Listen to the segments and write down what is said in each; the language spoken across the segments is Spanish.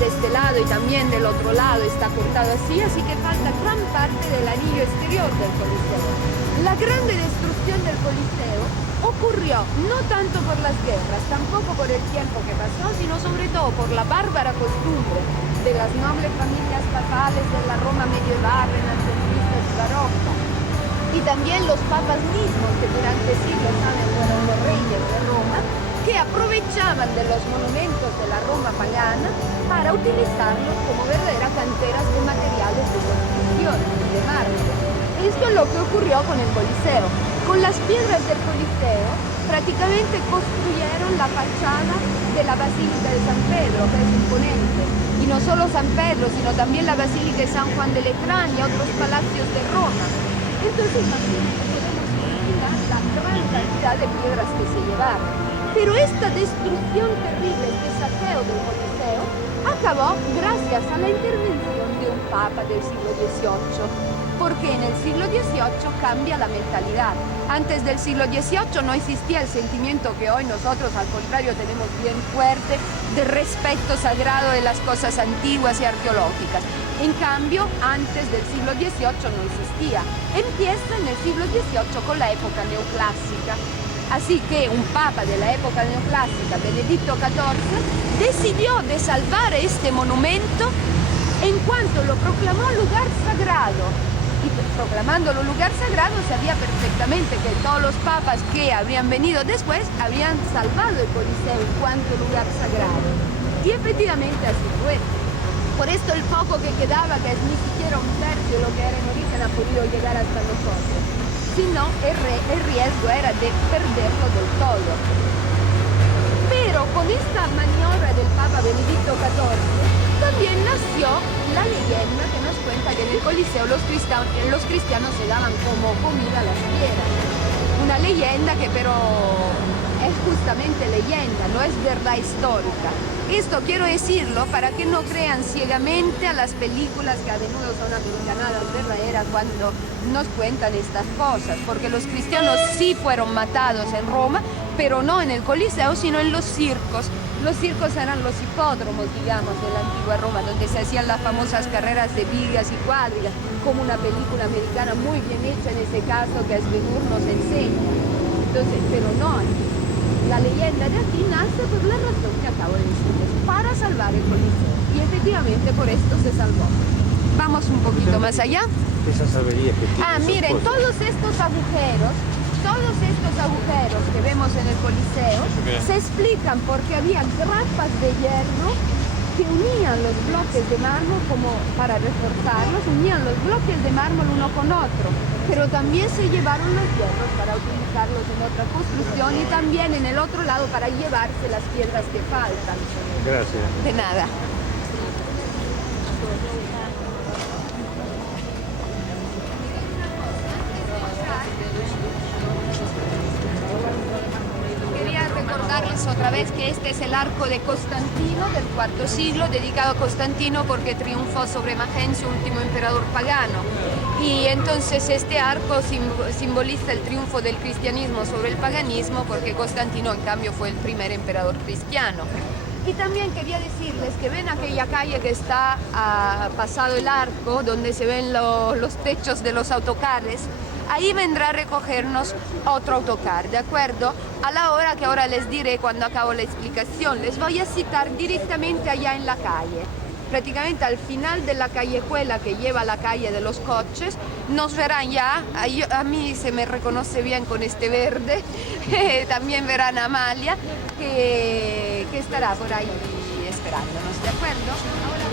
de este lado y también del otro lado está cortado así que falta gran parte del anillo exterior del Coliseo. La grande destrucción del Coliseo ocurrió no tanto por las guerras, tampoco por el tiempo que pasó, sino sobre todo por la bárbara costumbre de las nobles familias papales de la Roma medieval, renacentista y barroca, y también los papas mismos que durante siglos fueron los reyes de Roma, que aprovechaban de los monumentos de la Roma pagana para utilizarlos como verdaderas canteras de materiales de construcción, de mármol. Esto es lo que ocurrió con el Coliseo. Con las piedras del Coliseo prácticamente construyeron la fachada de la Basílica de San Pedro, que es imponente. Y no solo San Pedro, sino también la Basílica de San Juan de Letrán y otros palacios de Roma. Entonces, imagínate, podemos imaginar la gran cantidad de piedras que se llevaron. Pero esta destrucción terrible, este saqueo del Coliseo, acabó gracias a la intervención de un papa del siglo XVIII. Porque en el siglo XVIII cambia la mentalidad. Antes del siglo XVIII no existía el sentimiento que hoy nosotros, al contrario, tenemos bien fuerte de respeto sagrado de las cosas antiguas y arqueológicas. En cambio, antes del siglo XVIII no existía. Empieza en el siglo XVIII con la época neoclásica. Así que un papa de la época neoclásica, Benedicto XIV, decidió de salvar este monumento en cuanto lo proclamó lugar sagrado. Y proclamándolo lugar sagrado sabía perfectamente que todos los papas que habrían venido después habían salvado el Coliseo en cuanto lugar sagrado. Y efectivamente así fue. Por esto el poco que quedaba, que es ni siquiera un tercio de lo que era en origen, ha podido llegar hasta nosotros. Si no, el riesgo era de perderlo del todo. Pero con esta maniobra del Papa Benedicto XIV, también nació la leyenda que nos cuenta que en el Coliseo los cristianos se daban como comida a las fieras. Una leyenda que pero es justamente leyenda, no es verdad histórica. Esto quiero decirlo para que no crean ciegamente a las películas que a menudo son americanadas verdaderas cuando nos cuentan estas cosas, porque los cristianos sí fueron matados en Roma, pero no en el Coliseo, sino en los circos. Los circos eran los hipódromos, digamos, de la antigua Roma, donde se hacían las famosas carreras de vigas y cuadrigas, como una película americana muy bien hecha en ese caso, que es Ben-Hur nos enseña. Entonces, pero no aquí. La leyenda de aquí nace por la razón que acabo de decirles, para salvar el Coliseo. Y efectivamente por esto se salvó. Vamos un poquito más allá. Esas averías que tienen. Miren, todos estos agujeros que vemos en el Coliseo se explican porque había grapas de hierro que unían los bloques de mármol como para reforzarlos, unían los bloques de mármol uno con otro, pero también se llevaron los hierros para utilizarlos en otra construcción y también en el otro lado para llevarse las piedras que faltan. Gracias. De nada. Recordarles otra vez que este es el arco de Constantino del IV siglo, dedicado a Constantino porque triunfó sobre Magencio, último emperador pagano. Y entonces este arco simboliza el triunfo del cristianismo sobre el paganismo porque Constantino en cambio fue el primer emperador cristiano. Y también quería decirles que ven aquella calle que está pasado el arco, donde se ven los techos de los autocares. Ahí vendrá a recogernos otro autocar, ¿de acuerdo? A la hora que ahora les diré cuando acabo la explicación, les voy a citar directamente allá en la calle. Prácticamente al final de la callejuela que lleva a la calle de los coches, nos verán ya, a mí se me reconoce bien con este verde, también verán a Amalia, que estará por ahí esperándonos, ¿de acuerdo? Ahora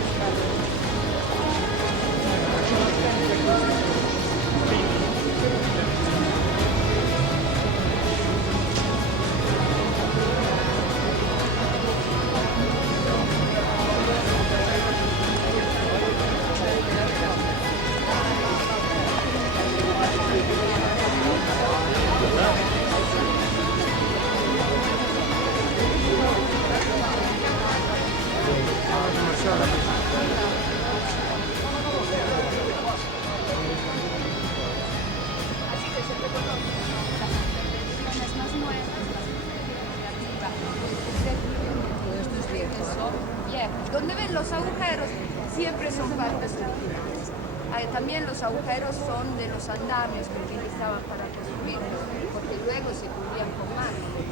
también los agujeros siempre son partes originales. También los agujeros son de los andamios que utilizaban para construirlos, porque luego se cubrían con mármol,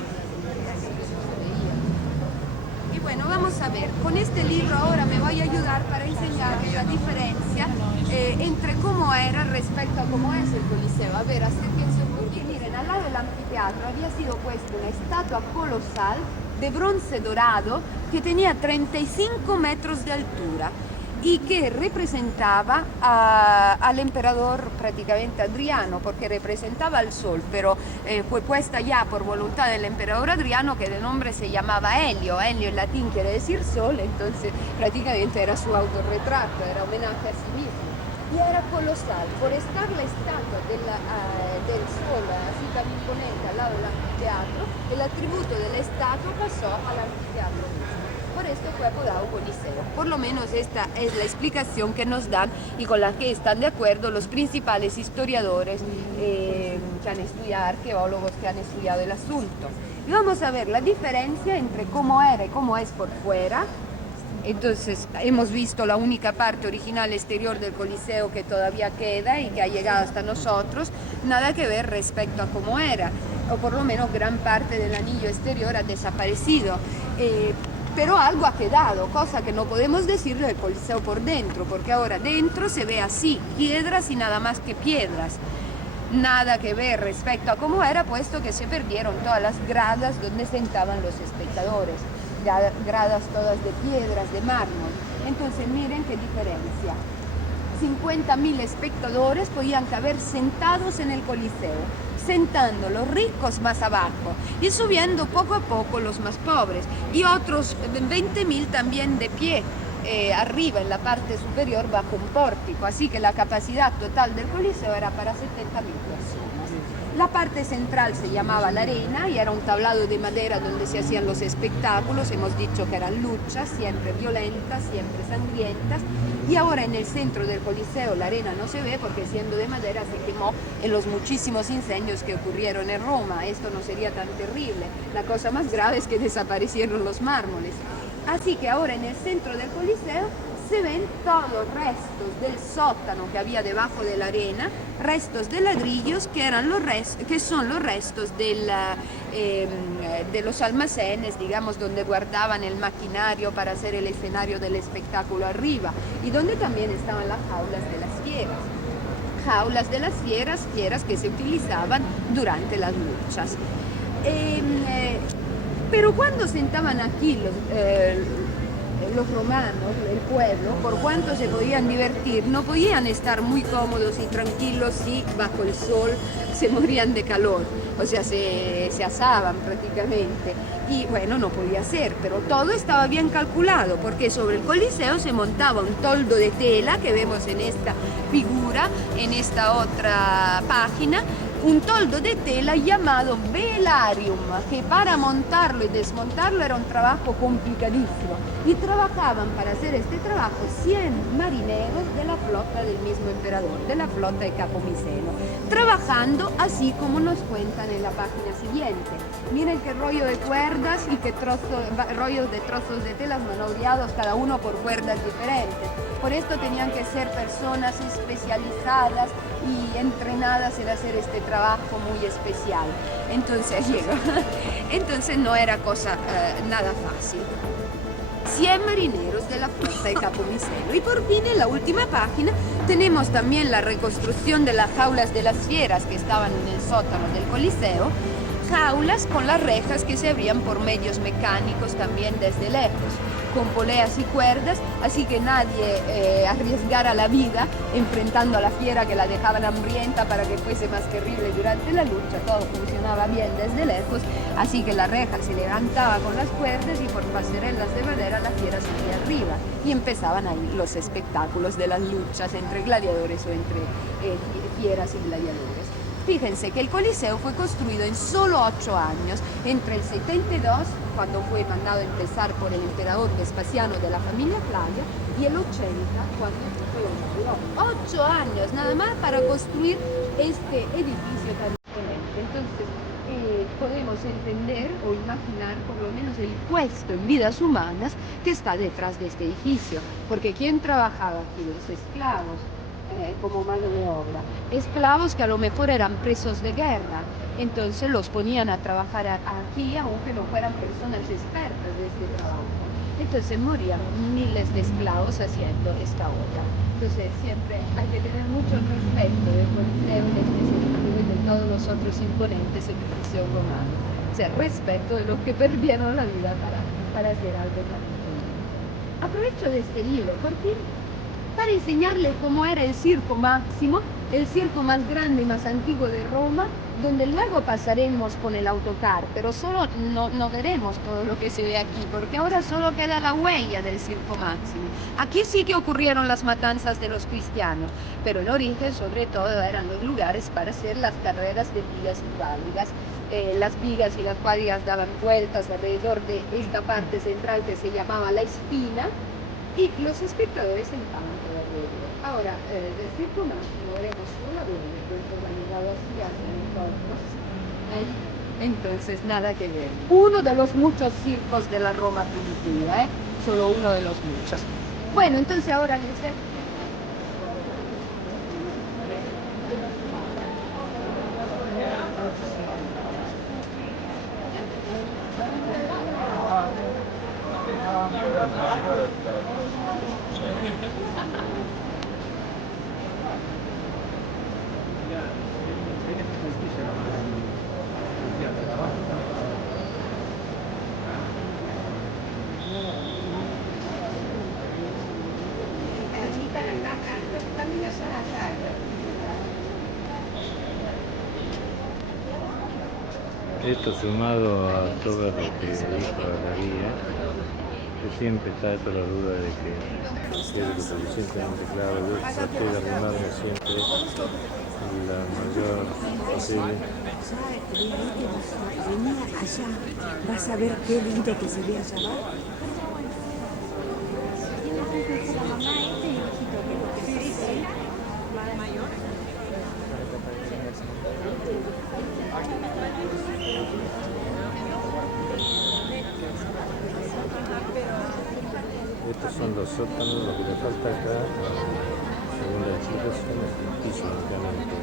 así que eso se veía. Y bueno, vamos a ver, con este libro ahora me voy a ayudar para enseñarles la diferencia entre cómo era respecto a cómo es el Coliseo. A ver, acérquense un poquito. Miren, al lado del anfiteatro había sido puesta una estatua colosal de bronce dorado que tenía 35 metros de altura y que representaba al emperador prácticamente Adriano, porque representaba al sol, pero fue puesta ya por voluntad del emperador Adriano, que de nombre se llamaba Helio. Helio en latín quiere decir sol, entonces prácticamente era su autorretrato, era homenaje a sí mismo. Y era colosal, por estar la estatua del sol así tan imponente al lado del anfiteatro, el atributo de la estatua pasó al anfiteatro mismo. Por esto fue apodado Coliseo. Por lo menos esta es la explicación que nos dan y con la que están de acuerdo los principales historiadores que han estudiado, arqueólogos que han estudiado el asunto. Y vamos a ver la diferencia entre cómo era y cómo es por fuera. Entonces hemos visto la única parte original exterior del Coliseo que todavía queda y que ha llegado hasta nosotros, nada que ver respecto a cómo era, o por lo menos gran parte del anillo exterior ha desaparecido. Pero algo ha quedado, cosa que no podemos decir del Coliseo por dentro, porque ahora dentro se ve así, piedras y nada más que piedras. Nada que ver respecto a cómo era, puesto que se perdieron todas las gradas donde sentaban los espectadores, ya gradas todas de piedras, de mármol. Entonces miren qué diferencia. 50.000 espectadores podían caber sentados en el Coliseo, sentando los ricos más abajo y subiendo poco a poco los más pobres, y otros 20.000 también de pie arriba en la parte superior bajo un pórtico, así que la capacidad total del Coliseo era para 70.000 personas. La parte central se llamaba la arena y era un tablado de madera donde se hacían los espectáculos. Hemos dicho que eran luchas, siempre violentas, siempre sangrientas. Y ahora en el centro del Coliseo la arena no se ve porque siendo de madera se quemó en los muchísimos incendios que ocurrieron en Roma. Esto no sería tan terrible. La cosa más grave es que desaparecieron los mármoles. Así que ahora en el centro del Coliseo se ven todos restos del sótano que había debajo de la arena, restos de ladrillos que son los restos de los almacenes, digamos, donde guardaban el maquinario para hacer el escenario del espectáculo arriba, y donde también estaban las jaulas de las fieras. Jaulas de las fieras que se utilizaban durante las luchas. Pero cuando sentaban aquí los romanos, el pueblo, por cuanto se podían divertir, no podían estar muy cómodos y tranquilos si bajo el sol se morían de calor, o sea, se asaban prácticamente. Y bueno, no podía ser, pero todo estaba bien calculado, porque sobre el Coliseo se montaba un toldo de tela que vemos en esta figura, en esta otra página, un toldo de tela llamado velarium, que para montarlo y desmontarlo era un trabajo complicadísimo. Y trabajaban para hacer este trabajo 100 marineros de la flota del mismo emperador, de la flota de Capo Miceno, trabajando así como nos cuentan en la página siguiente. Miren qué rollo de cuerdas y qué rollos de trozos de telas manobreados, cada uno por cuerdas diferentes. Por esto tenían que ser personas especializadas y entrenadas en hacer este trabajo muy especial. Entonces no era cosa nada fácil. 100 marineros de la flota de Capo Miceno. Y por fin en la última página tenemos también la reconstrucción de las jaulas de las fieras que estaban en el sótano del Coliseo, jaulas con las rejas que se abrían por medios mecánicos también desde lejos, con poleas y cuerdas, así que nadie arriesgara la vida enfrentando a la fiera que la dejaban hambrienta para que fuese más terrible durante la lucha. Todo funcionaba bien desde lejos, así que la reja se levantaba con las cuerdas y por pasarelas de madera la fiera subía arriba y empezaban ahí los espectáculos de las luchas entre gladiadores o entre fieras y gladiadores. Fíjense que el Coliseo fue construido en solo 8 años, entre el 72, cuando fue mandado a empezar por el emperador Vespasiano de la familia Flavia, y el 80, cuando fue inaugurado. 8 años nada más para construir este edificio tan imponente. Entonces, podemos entender o imaginar por lo menos el puesto en vidas humanas que está detrás de este edificio. Porque ¿quién trabajaba aquí? Los esclavos, como mano de obra. Esclavos que a lo mejor eran presos de guerra. Entonces los ponían a trabajar aquí, aunque no fueran personas expertas de este trabajo. Entonces morían miles de esclavos haciendo esta obra. Entonces siempre hay que tener mucho respeto del Coliseo en este sentido y de todos los otros imponentes edificios romanos. O sea, respeto de los que perdieron la vida para hacer algo tan importante. Aprovecho de este libro para enseñarles cómo era el Circo Máximo, el circo más grande y más antiguo de Roma, donde luego pasaremos con el autocar, pero solo no veremos todo lo que se ve aquí, porque ahora solo queda la huella del Circo Máximo. Aquí sí que ocurrieron las matanzas de los cristianos, pero en origen sobre todo eran los lugares para hacer las carreras de vigas y cuadrigas. Las vigas y las cuadrigas daban vueltas alrededor de esta parte central que se llamaba la espina, y los espectadores sentaban todo alrededor. Ahora, del Circo Máximo veremos solo donde ha llegado así hacia nosotros. Entonces, nada que ver. Uno de los muchos circos de la Roma primitiva, solo uno de los muchos. Bueno, entonces ahora les Esto sumado a todo lo que dijo la guía, que siempre está esto la duda de que quede lo suficientemente claro. Yo traté de arrimarme siempre la mayor posible. Venía allá, vas a ver qué lindo que se ve allá abajo. Estos son los sótanos, lo que le falta acá, según la explicación, es el piso únicamente.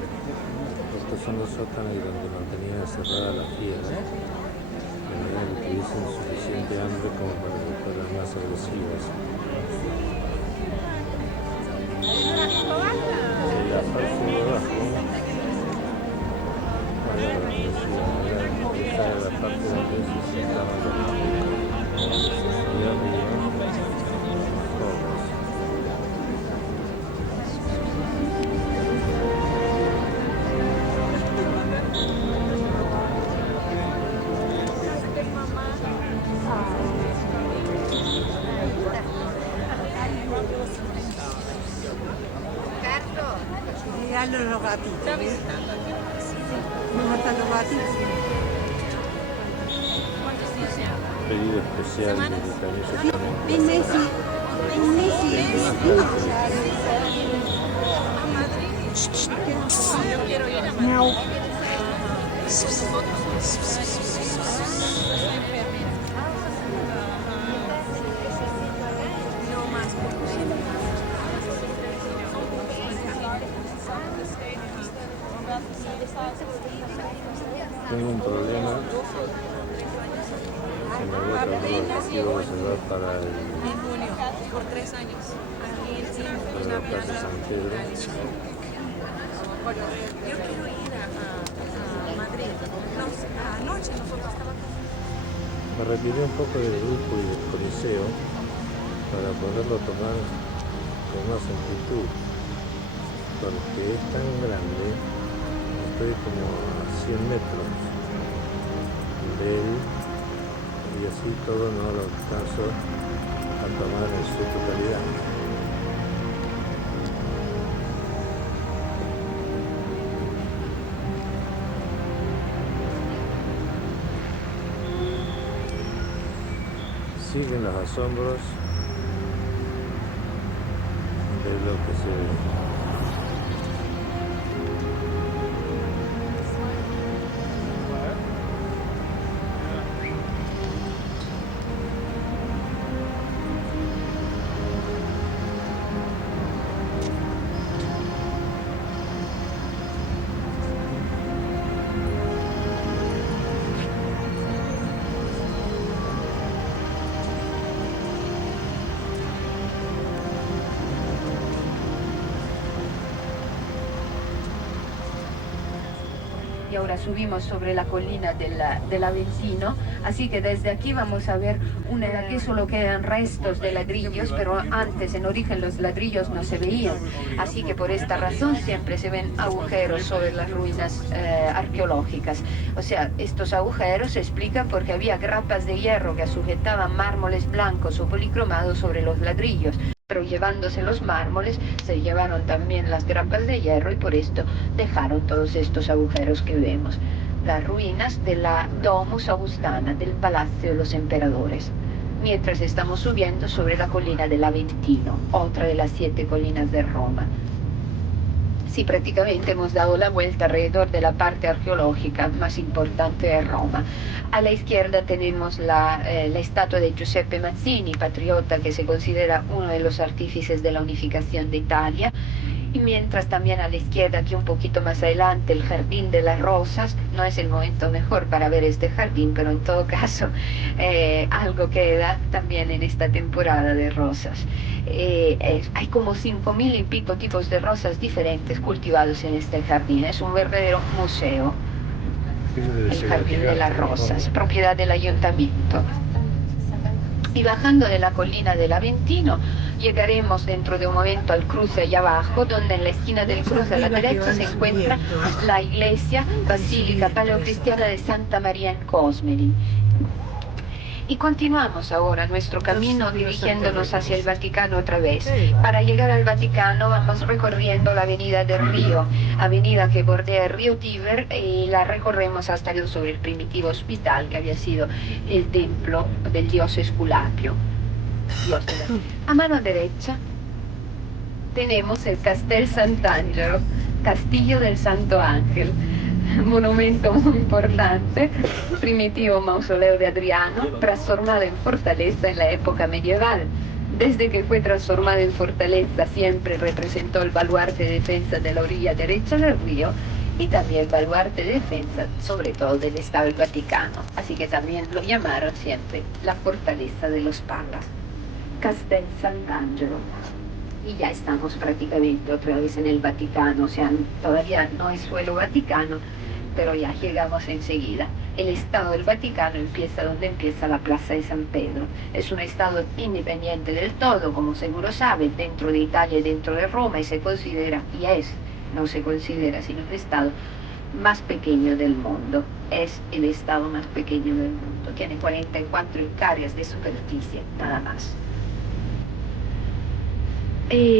Estos son los sótanos donde mantenían cerrada la fiera, de manera que tuviesen suficiente hambre como para que fueran más agresivas. La parte de abajo, esta es la parte donde se sentaban los niños, y arriba, Llegaron los gatitos, ¿ves? ¿Cómo están los gatitos? pedido especial de Camisa. Ven, Messi. Ven, Messi. Yo quiero ir a Miau. Tengo un problema que me había quiero reservar para el en junio por 3 años aquí en la Plaza San Pedro. Yo quiero ir a Madrid. Anoche nosotros estábamos. Me retiré un poco del grupo y del Coliseo para poderlo tomar con más amplitud, porque es tan grande, estoy como a 100 metros de él y así todo no lo alcanzo a tomar en su totalidad. Siguen los asombros de lo que se ve. y ahora subimos sobre la colina del Aventino, así que desde aquí vamos a ver aquí solo quedan restos de ladrillos, pero antes en origen los ladrillos no se veían, así que por esta razón siempre se ven agujeros sobre las ruinas arqueológicas. O sea, estos agujeros se explican porque había grapas de hierro que sujetaban mármoles blancos o policromados sobre los ladrillos, pero llevándose los mármoles se llevaron también las grapas de hierro y por esto dejaron todos estos agujeros que vemos. Las ruinas de la Domus Augustana, del Palacio de los Emperadores, mientras estamos subiendo sobre la colina del Aventino, otra de las 7 colinas de Roma. Sí, prácticamente hemos dado la vuelta alrededor de la parte arqueológica más importante de Roma. A la izquierda tenemos la estatua de Giuseppe Mazzini, patriota que se considera uno de los artífices de la unificación de Italia. Y mientras también a la izquierda, aquí un poquito más adelante, el Jardín de las Rosas. No es el momento mejor para ver este jardín, pero en todo caso algo queda también en esta temporada de rosas. Hay como 5.000 y pico tipos de rosas diferentes cultivados en este jardín. Es un verdadero museo. El Jardín de las Rosas, propiedad del ayuntamiento. Y bajando de la colina del Aventino, llegaremos dentro de un momento al cruce allá abajo, donde en la esquina del cruce a la derecha se encuentra la iglesia basílica paleocristiana de Santa María in Cosmeri. Y continuamos ahora nuestro camino dirigiéndonos hacia el Vaticano otra vez. Para llegar al Vaticano vamos recorriendo la Avenida del Río, avenida que bordea el río Tíber, y la recorremos hasta sobre el primitivo hospital que había sido el templo del dios Esculapio. A mano derecha tenemos el Castel Sant'Angelo, Castillo del Santo Ángel, monumento muy importante, primitivo mausoleo de Adriano, transformado en fortaleza en la época medieval. Desde que fue transformado en fortaleza siempre representó el baluarte de defensa de la orilla derecha del río y también baluarte de defensa sobre todo del Estado del Vaticano, así que también lo llamaron siempre la fortaleza de los papas. Castel Sant'Angelo. Y ya estamos prácticamente otra vez en el Vaticano, o sea, todavía no es suelo vaticano, pero ya llegamos enseguida. El Estado del Vaticano empieza donde empieza la Plaza de San Pedro. Es un Estado independiente del todo, como seguro saben, dentro de Italia y dentro de Roma, y se considera, no se considera, sino el Estado más pequeño del mundo. Es el Estado más pequeño del mundo. Tiene 44 hectáreas de superficie, nada más.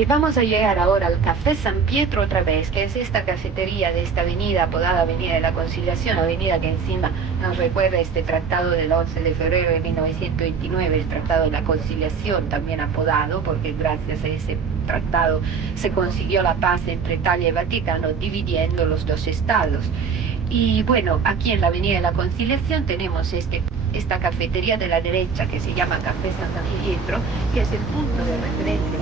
Vamos a llegar ahora al Café San Pietro otra vez, que es esta cafetería de esta avenida apodada Avenida de la Conciliación, avenida que encima nos recuerda este tratado del 11 de febrero de 1929, el Tratado de la Conciliación, también apodado, porque gracias a ese tratado se consiguió la paz entre Italia y Vaticano, dividiendo los dos estados. Y bueno, aquí en la Avenida de la Conciliación tenemos esta cafetería de la derecha que se llama Café San Pietro, que es el punto de referencia